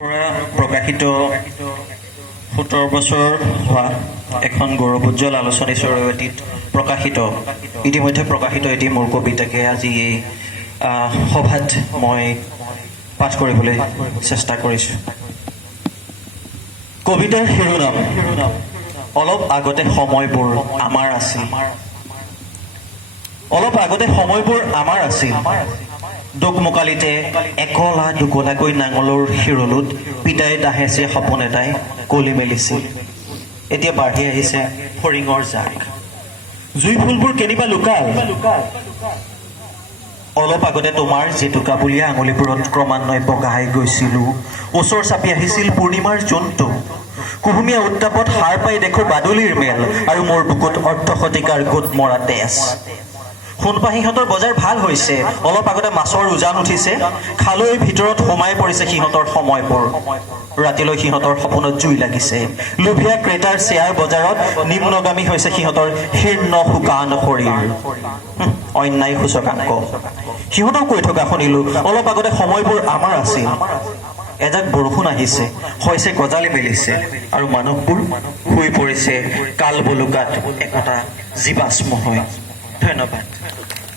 প্ৰকাশিত 17 বছৰ হোৱা এখন গৌৰৱোজ্জ্বল আলোচনী চৰৈৱতীত ইতিমধ্যে প্ৰকাশিত এটি মোৰ কবিতাকে আজি এই সভাত মই পাঠ কৰিবলৈ চেষ্টা কৰিছোঁ। কবিতাৰ শিৰোনাম অলপ আগতে সময়বোৰ আমাৰ আছিল। অলপ আগতে সময়বোৰ আমাৰ আছিল। দোকমোকালিতে একলা দুকলাকৈ নাঙলৰ শিৰলুত পিতাই দাহেছে সপোন এটাই কলি মেলিছিল। এতিয়া বাঢ়ি আহিছে ফৰিঙৰ জাক। জুই ফুলবোৰ কেনিবা লুকাল। অলপ আগতে তোমাৰ জেতুকা বুলিয়া আঙুলিবোৰত ক্ৰমান্বয়ে বগাই গৈছিলোঁ। ওচৰ চাপি আহিছিল পূৰ্ণিমাৰ জন্তু। কুহুমীয়া উত্তাপত সাৰ পাই দেখোঁ বাদুলিৰ মেল আৰু মোৰ বুকুত অৰ্ধ শতিকাৰ গোট মৰা তেজ। সোণপাহিহঁতৰ বজাৰ ভাল হৈছে। অলপ আগতে মাছৰ উজান উঠিছে। খালৈৰ ভিতৰত সোমাই পৰিছে সিহঁতৰ সময়বোৰ। ৰাতিলৈ সিহঁতৰ সপোনত জুই লাগিছে। লোভীয়া ক্ৰেতাৰ শ্বেয়াৰ বজাৰত নিম্নগামী হৈছে সিহঁতৰ শীৰ্ণ শুকান শৰীৰ। অন্যায় সূচকাংক। সিহঁতক কৈ থকা শুনিলোঁ অলপ আগতে সময়বোৰ আমাৰ আছিল। এজাক বৰষুণ আহিছে, হৈছে গজালি মেলিছে আৰু মানুহবোৰ শুই পৰিছে কাল বলুকাত একোটা জীৱাশ্ম হৈ। ধন্যবাদ।